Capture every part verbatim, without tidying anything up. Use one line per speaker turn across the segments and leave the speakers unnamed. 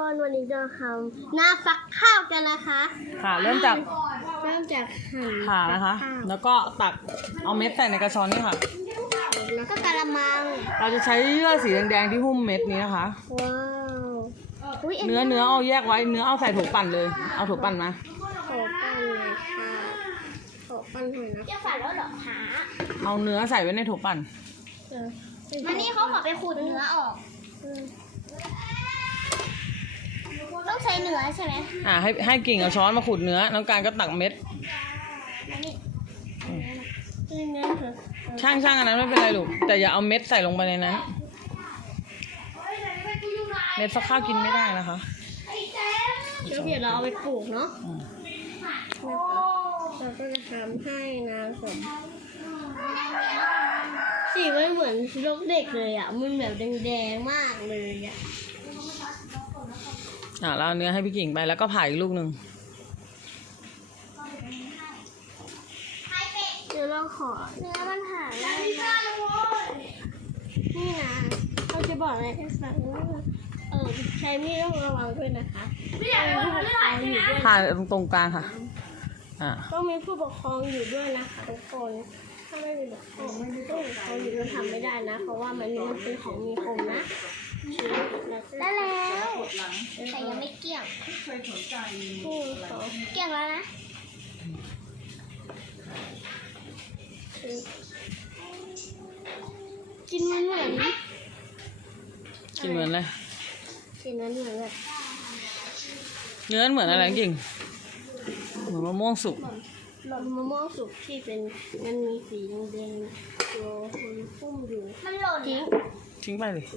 คนวันนี้จะทำหน้าฟักข้าวกันนะคะ
ค่ะเริ่มจาก
เริ่มจากหั่น
ผ่านะคะแล้วก็ตักเอาเม็ดใส่ในกระชอนนี่ค่ะ
แล้วก็กะละมัง
เราจะใช้เลือดสีแดงๆที่หุ้มเม็ดนี้นะคะ
ว้าว
เนื้อเนื้อเอาแยกไว้เนื้อเอาใส่ถุงปั่นเลยเอาถุงปั่นมา
โถปั่นเลยค่ะโถปั่นหน่อยนะจะฝันแล้วหรอคะ
เอาเนื้อใส่ไว้ในถุงปั่น
มันนี่เขาขอไปขูดเนื้อออกต้องใช้เนื้อใช่ไหม
อ่าให้ให้กิ่งเอาช้อนมาขูดเนื้อน้องการก็ตักเม็ดช่างช่างอันนั้นไม่เป็นไรลูกแต่อย่าเอาเม็ดใส่ลงไปในนั้นเม็ดฟักข้าวกินไม่ได้นะคะ
เดี๋ยวเราเอาไปปลูกเนาะเราก็จะทำให้น้ำสมสีมันเหมือนลูกเด็กเลยอ่ะมันแบบแดงๆมากเลยอ่ะ
อ่าเราเอาเนื้อให้พี่กิ่งไปแล้วก็ผ่าอีกลูกหนึ่ง
เดี๋ยวเราขอเนื้อมันผ่าได้นี่นะเราจะบอกอะไรให้ฟังว่าเออใช้มีดต้องระวังด้วยนะคะ
ผ่าตรงตรงกลางค่ะอ่า
ต้องมีผู้ปกครองอยู่ด้วยนะคะทุกคนถ้าไม่มีแบบไม่มีผู้ปกครองอยู่ก็ทำไม่ได้นะเพราะว่ามันมันเป็นของมีคมนะได้แล้วแต่ยังไม่เกี่ยงเกี่ยงแล้วนะกินมันเหมือน
กินเหมือนอะไร
กินมันเหมือนแบบ
เนื้อเหมือนอะไรกิ่งเหมือนมะม่วงสุก
หล่นมะม่วงสุกที่เป็นมันมีสีแดงๆตัวมันพุ่มอยู่มันหล่นทิ้ง
ทิ้งไปเลย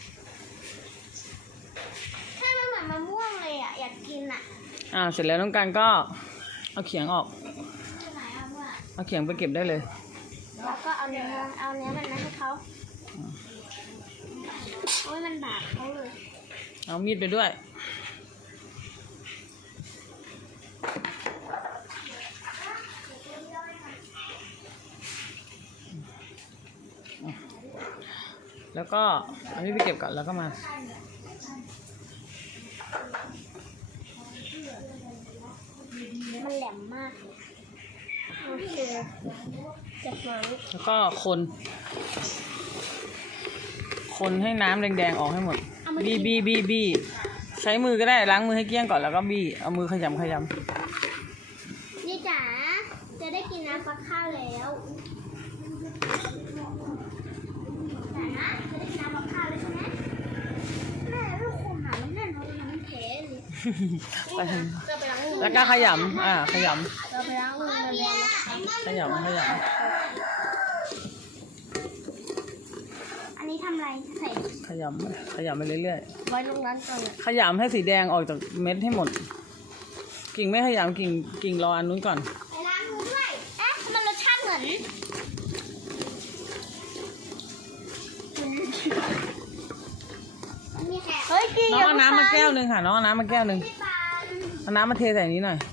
ใช่มันเหมือนมะม่วงเลยอ่ะอยากกินอ่ะ
อ่าเสร็จแล้วน้องการก็เอาเขียงออกเอาเขียงไปเก็บได้เลย
แล้วก็เอาเนื้อเอาเนื้อมันมาให้เขาโอ้ยมันบาดเขาเลย
เอามีดไปด้วยแล้วก็อันนี้ไปเก็บก่อนแล้วก็มา
มันแหลมมากโอเคจับมัน
แล้วก็คนคนให้น้ำแดงๆออกให้หมดบี้บี้บี้บี้ใช้มือก็ได้ล้างมือให้เกลี้ยงก่อนแล้วก็บี้เอามือขยำขย
ำนี่จ๋าจะได้กินน้ำฟักข้าวแล้วจ๋านะจะได้กินน้ำฟักข้าวแล้วใช่ไหมแม่ลูกคงหาน้ำแน่นเขาทำมันเทน
ไปแล้วก็ขยำอ่าขยำ
เราไปล้างมือกันแล้ว
ขยำขยำ
อันนี้ทำอะไรใส่
ขยำขยำไปเรื่อย
ๆไว้ตรงนั้นก่อน
ขยำให้สีแดงออกจากเม็ดให้หมดกิ่งไม่ขยำกิ่งกิ่งรออันนู้นก่อน
ไปล้างมือด้วยเอ๊ะมันรสชาติเหมือนเฮ้ยกิ่ง
น้องเอาน้ำมาแก้วหนึ่งค่ะน้องเอาน้ำมาแก้วหนึ่งเอาน้ำมาเทใส่นี้หน่อย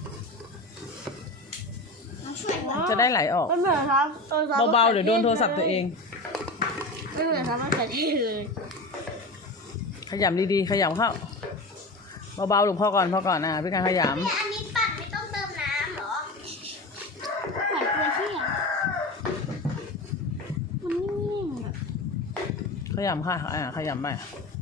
จะได้ไหลออก
ไม่เหมือนครับ
เบาๆเดี๋ยวโดนโทรศัพท์ตัวเอง
ไม่เหมือนครับมันใส่ที่เลย
ขยำดีๆขยำเข้าเบาๆหลบพ่อก่อนพ่อก่อนนะพี่การขยำ
อันนี้ปั่นไม่ต้องเติมน้ำหรอใส่เกลือที่มันนิ่มๆ
ขยำค่ะอ่าขยำไป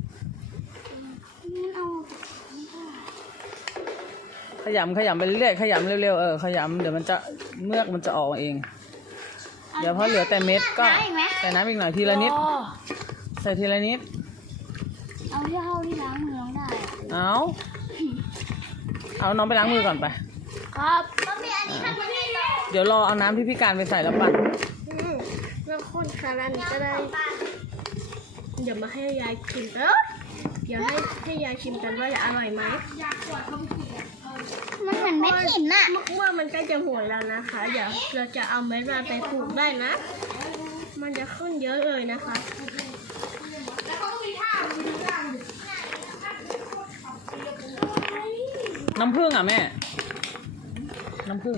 ขยำขยำไปเรื่อยๆขยำเร็วๆเออขยำเดี๋ยวมันจะเมือกมันจะออกเองเดี๋ยวพอเหลือแต่เม็ดก็ใส่น้ำอีกหน่อยทีละนิดใส่ทีละนิด
เอาที่เข้าที่ล้างมือได้
เอาเอาน้องไปล้างมือก่อนไป
ครับก็มีอันนี้ทำยังไง
เดี๋ยวรอเอาน้ำที่พี่การไปใส่แล้วปั่น
แล้วคนคารันก็ได้เดี๋ยวมาให้ยายชิมเออเดี๋ยวให้ให้ยายชิมกันว่าจะอร่อยไหมมันเหมือนเม็ดหินน่ะว่ามันใกล้จะหัวแล้วนะคะเดี๋ยวเราจะเอาเม็ดมาไปปลูกได้นะมันจะขึ้นเยอะเลยนะคะ
น้ำผึ้งอ่ะแม่น้ำผึ้ง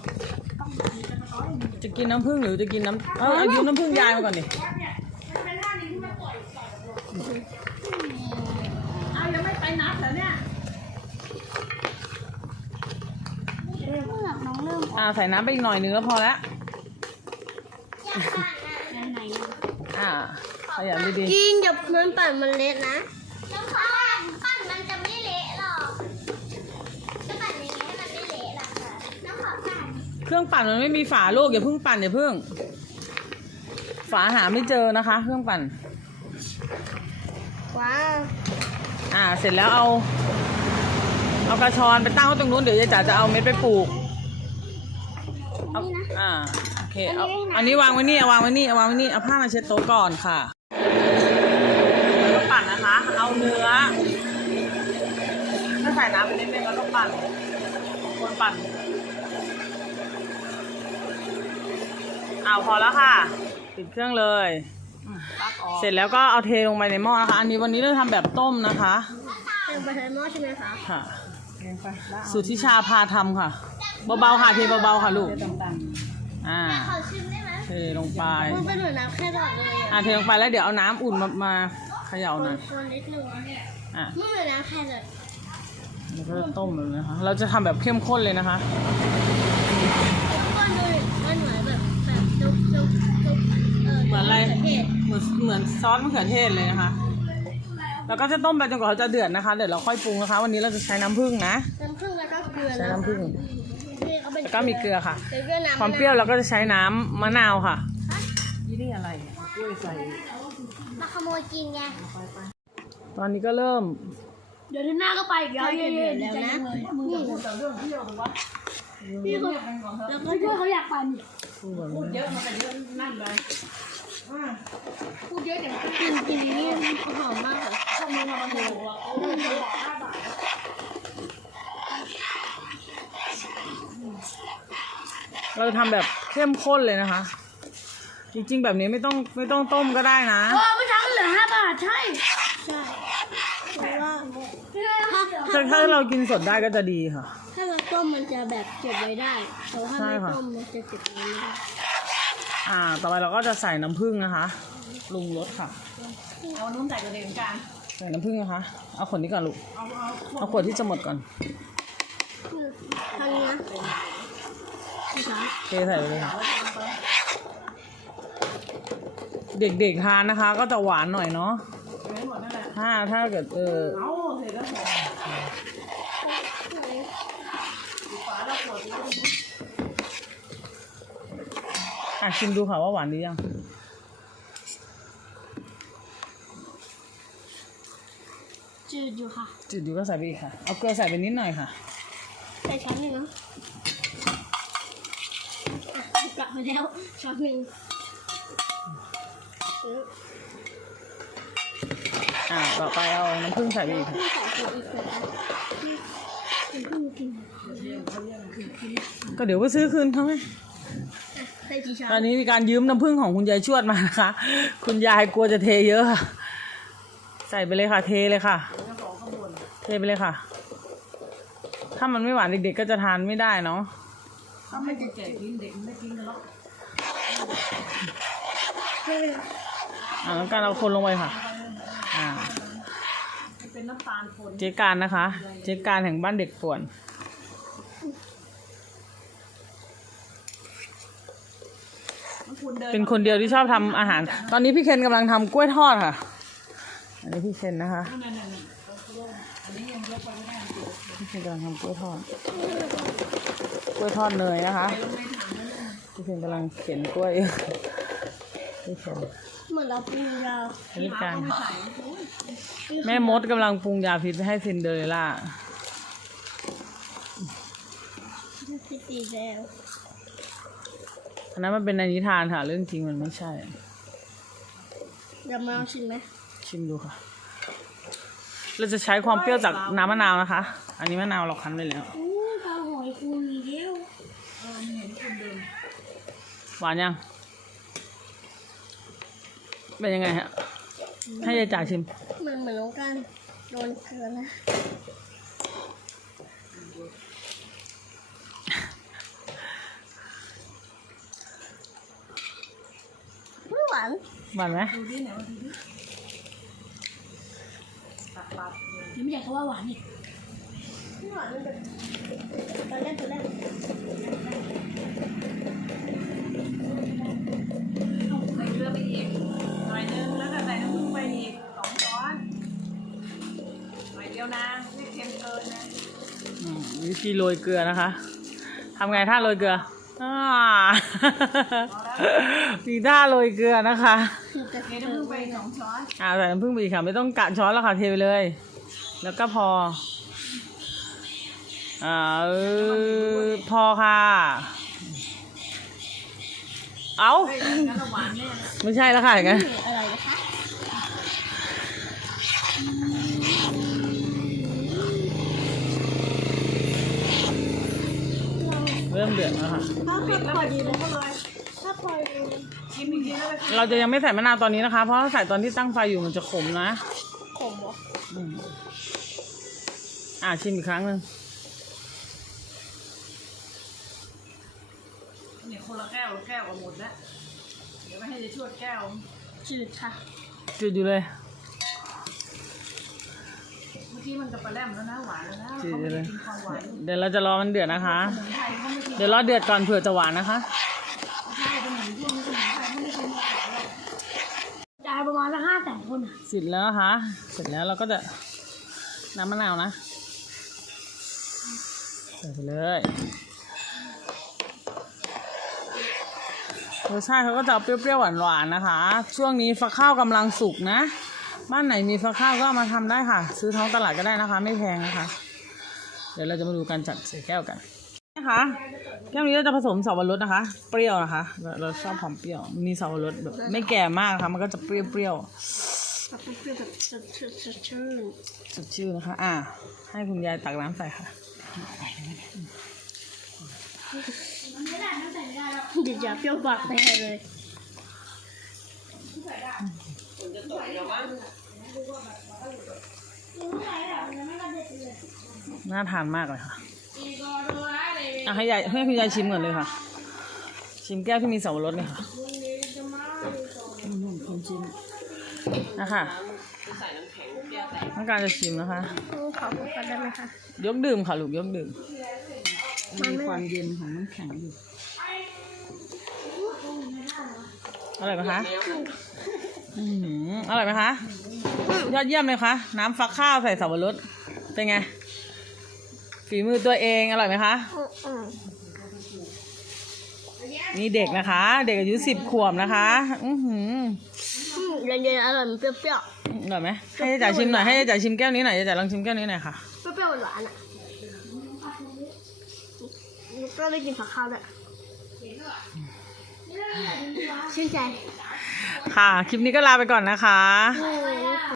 จะกินน้ำผึ้งหรือจะกินน้ำเอออายุน้ำผึ้งยายมาก่อนดิเอายังไม่ไปนัดเหรอเนี่ยาใส่น้ำไปอีกหน่อยนึงก็พอแล้ว
ไหน
อ่าขยำดี
จริงอย่าเพิ่งปั่นมันเละนะน้ำปั่นปั่นมันจะไม่เละหรอกจะปั่นยังไงให้มันไม่เละล่ะค่ะน้ำขอปั่น
ๆเครื่องปั่นมันไม่มีฝาลูกอย่าเพิ่งปั่นอย่าเพิ่งฝาหาไม่เจอนะคะ เครื่องปั่น
ว้าว
อ่าเสร็จแล้วเอาเอากระชอนไปตั้งไว้ตรงนู้นเดี๋ยวยายจ๋าจะเอาเม็ดไปปลูกเอาอ่าโอเคเอาอันนี้วางไว้นี่เอาวางไว้นี่เอาวางไว้นี่เอาผ้ามาเช็ดโต๊ะก่อนค่ะแล้วก็ปั่นนะคะ เอาเนื้อถ้าใส่น้ำไปนิดนึงแล้วก็ปั่นคนปั่นเอาพอแล้วค่ะปิดเครื่องเลยเสร็จแล้วก็เอาเทลงไปในหม้อนะคะ อันนี้วันนี้เราทำแบบต้มนะคะ
เป็นไปใช้หม้อใช่ไหมคะ
ค่ะสุทธิชาพาทำค่ะเบาๆค่ะเทเบาๆค่ะลูกอ่า
ขอชิมได้ไหม
เทลงไป
มันเป็นเหมือนน้ำแค่ดอกเลย
อ่าเทลงไปแล้วเดี๋ยวเอาน้ำอุ่นมามาเขย่าหน่อย
คนนิดนึง
อ่ะ
มันเหมือนน้ำแค่ดอก
แล้วก็จะต้มเลยนะคะ เราจะทำแบบเข้มข้นเลยนะคะ
ทุกคนดูมันเหมือนแบบแบบจุ๊บจุ๊บจุ๊บเออ
เหมือนอะไร
มะเขืเทศ
เหมือนเหมือนซอสมะเขือเทศเลยนะคะ แล้วก็จะต้มไปจนกว่าเขาจะเดือดนะคะ เดี๋ยวเราค่อยปรุงนะคะ วันนี้เราจะใช้น้ำผึ้งนะ
น้ำผึ้งแล้วก็เกลือ
ใช้น้ำผึ้ง
นี่เขาเป็น
แล้วก็มีเกลือค่ะ
เกลือน้ำ
ความเปรี้ยวเราก็จะใช้น้ำมะนาวค่ะนี่อะไรกล้วยใส่
มาขโมยกินไง
ตอนนี้ก็เริ่ม
เดี๋ยวที่หน้าก็ไปอีกแล้วเย็นๆแล้วนะนี่
แต่เรื่องเที่ยวถูกปะ
พี่เขาแล้วก็ช่วยเขาอยากไปนี่
พูดแบบ
พูดเย
นี้
อะมันเป็นเรื่องนั่นไป
พูดเยอะเดี๋ยวกินกินนี่หอมมากเลย
ถ้ามึงทำมันถูกอ่ะโอ้ยมันบอกห้าบาท
เราจะทำแบบเข้มข้นเลยนะคะ จริงๆแบบนี้ไม่ต้องไม่ต้องต้มก็ได้นะ
เออเมื่อเช้าเหลือห้าบาทใช่ใช่เพราะว่าถ้า
ถ้าถ้าเรากินสดได้ก็จะดีค่ะ
ถ้าเราต้มมันจะแบบเก็บไว้ได้แต่ถ้า
ใช่
ไม่
ค่ะ
ต้มมันจะเก็บไว้ไม่ได้
อ่า ต่อไปเราก็จะใส่น้ำผึ้งนะคะปรุงรสค่ะ
เอานุ่มใส่กระเด็นกลาง
ใส่น้ำผึ้งนะคะ เอาขวดนี้ก่อนลูก
เอาเอา
เอาขวดที่จะหมดก่อน
ทางนี้นะพี่คะ
เทใส่ไปเลยค่ะเด็กๆทานนะคะ ก็จะหวานหน่อยเนาะ
ไม่หมดนั่นแหละ
ถ้าถ้าเกิดเออ
เอาเสร็จแล้วหมดฝาเราปวดแล้ว
อ่ะชิมดูค่ะว่าหวานหรือยัง
จืดอยู่ค่ะ
จืดอยู่ก็ใส่ไปอีกค่ะ เอาเกลือใส่ไปนิดหน่อยค่ะ
ใส่ช้อนหนึ่งเนาะอ่ะกลับมาแล้วช้อนหนึ่งเออ
อ่า ต่อไปเอาน้ำผึ้งใส่ไปอีกค่ะ
พี่ใส่ไปอีกคนนะพี่เพิ่งกิน
ก็เดี๋ยวไปซื้อคืนเขาไหม
อ่ะใส่กี่ช้อน
ตอนนี้มีการยืมน้ำผึ้งของคุณยายชวดมานะคะ คุณยายกลัวจะเทเยอะค่ะ ใส่ไปเลยค่ะ เทเลยค่ะ เทไปเลยค่ะ ถ้ามันไม่หวานเด็กๆก็จะทานไม่ได้เนาะ
ถ้าไม่แก่กินเด็กไม่กินกันหรอก
อ่าแล้วการเอาคนลงไปค่ะ อ่า
เป็นน้ำตาลคน
เจ๊การนะคะ เจ๊การแห่งบ้านเด็กป่วน
มันคุณเดิน
เป็นคนเดียวที่ชอบทำอาหาร ตอนนี้พี่เคนกำลังทำกล้วยทอดค่ะ อันนี้พี่เคนนะคะ
นั่นนั่นนั่นอันนี้ยังยกไปไม่ได้
พี่เคนกำลังทำกล้วยทอด กล้วยทอดเนยนะคะ พี่เคนกำลังเขียนกล้วย พี่เคน
เหมือนเราปรุงยาว
อันนี้การแม่มดกำลังปรุงยาพิษไปให้ซินเดอเรลล่า
พี่ตีแล้ว
อันนั้นมันเป็นในนิทานค่ะ เรื่องจริงมันไม่ใช่
เดี๋ยวมาลองชิมไหม
ชิมดูค่ะ เราจะใช้ความเปรี้ยวจากน้ำมะนาวนะคะ อันนี้มะนาวเราคั้นไปแล้ว
อู้ปลาหอยคูมีเดียว
เออมันเห็นคุณเดิน
หวานยัง เป็นยังไงฮะ ให้ยายจ่าชิม
มันเหมือนน้องกันโดนเกลือนะไม่หวาน
หวานไหม
ดูดิไหนว่าดูดิตักปาก
ยังไม่อยากเขาว่าหวานอีกหวานมันแบบตอนแรกตอนแรก
ใส่เกลือไปอีกหน่อยนึงแล้วก็ใส่น้ำผึ้งไปอีกสองช้อนหน่อยเดียวนะไม่เค็มเกินนะ
อืมวิธีโรยเกลือนะคะทำไงท่าโรยเกลืออ่า มีท่าโรยเกลือนะคะ
คือจะ
เทน้ำผึ้งไปสองช้อน
อ่าใส่น้ำผึ้งไปอีกค่ะไม่ต้องกะช้อนแล้วค่ะเทไปเลย แล้วก็พออ่าเออพอค่ะเอา
เฮ้ยงั้นเราหวานแน่นะ
ไม่ใช่แล้วค่ะอย่างงั้น
อะไรนะคะ
เริ่มเดือดแล้วค่ะ
ถ้าพอดีเลยถ้าพอดี
ชิมอีกทีแล้วไป
เราจะยังไม่ใส่มะนาวตอนนี้นะคะ เพราะถ้าใส่ตอนที่ตั้งไฟอยู่มันจะขมนะ
ขมเหรอ
อืมอ่าชิมอีกครั้งหนึ่ง
เนี่ยคนละแก้วแก้วก็หมดแล้วเดี๋ยวไม่ให้จะชวดแก้ว
จืดค่ะ
จืดอยู่เลย
เมื่อกี้มันกับปลาแรมแล้วนะหวานแล้วนะ
จืด
เขา
อยู่
ไม่
เล
ได้
ย
กินความหวาน
เดี๋ยวเราจะรอมันเดือดนะคะ
สมุนไพรเขาไม่กิน
เดี๋ยวรอเดือดก่อนเผื่อจะหวานนะคะ
ใช่สมุนพวกนี้สมุนไพรเขาไม่กินหวานหรอก
จ่ายประมาณละห้าแสนคนอ่ะ
เสร็จแล้วนะคะ เสร็จแล้วเราก็จะน้ำมะนาวนะใส่ไปเลยรสชาติเขาก็จะเปรี้ยวๆหวานๆนะคะ ช่วงนี้ฟักข้าวกำลังสุกนะ บ้านไหนมีฟักข้าวก็เอามาทำได้ค่ะ ซื้อท้องตลาดก็ได้นะคะ ไม่แพงนะคะ เดี๋ยวเราจะมาดูการจัดใส่แก้วกันนะคะแก้วนี้เราจะผสมสับปะรดนะคะ เปรี้ยวนะคะ เราเราชอบความเปรี้ยว มีสับปะรดแบบไม่แก่มากนะคะมันก็จะเปรี้ยวๆ
แบบเปรี้ยวๆแบบสดชื่นสดชื่น
สดชื่นนะคะ อ่า ให้คุณยายตักน้ำใส่ค่ะ
เดี๋ยวจะเปรี้ยวปากไปให้เลย
น่าทานมากเลยค่ะอ่ะให้ยายให้คุณยายชิมก่อนเลยค่ะ ชิมแก้วที่มีสับปะรดเลยค่ะคุณชิมนะคะต้องการจะชิมนะคะ
ขอบคุณค่ะได้ไหมคะ
ยกดื่มค่ะลูกยกดื่ม มีความเย็นของน้ำแข็งอยู่อร่อยไหมคะอือหืออร่อยไหมคะยอดเยี่ยมเลยค่ะน้ำฟักข้าวใส่สับปะรดเป็นไง ฝีมือตัวเองอร่อยไหมคะ
อืม
นี่เด็กนะคะ เด็กอายุสิบขวบนะคะ อือหือ
อืมเย็นๆอร่อยมันเปรี้ยว
อร่อยไหมให้ยายจ๋าชิมหน่อยให้ยายจ๋าชิมแก้วนี้หน่อยยายจ๋าลองชิมแก้วนี้หน่อยค่ะ
ๆเปรี้ยวๆหวานๆอ่ะก็ได้กินผักข้าวด้วยชื่นใจ
ค่ะ คลิปนี้ก็ลาไปก่อนนะคะ
อืม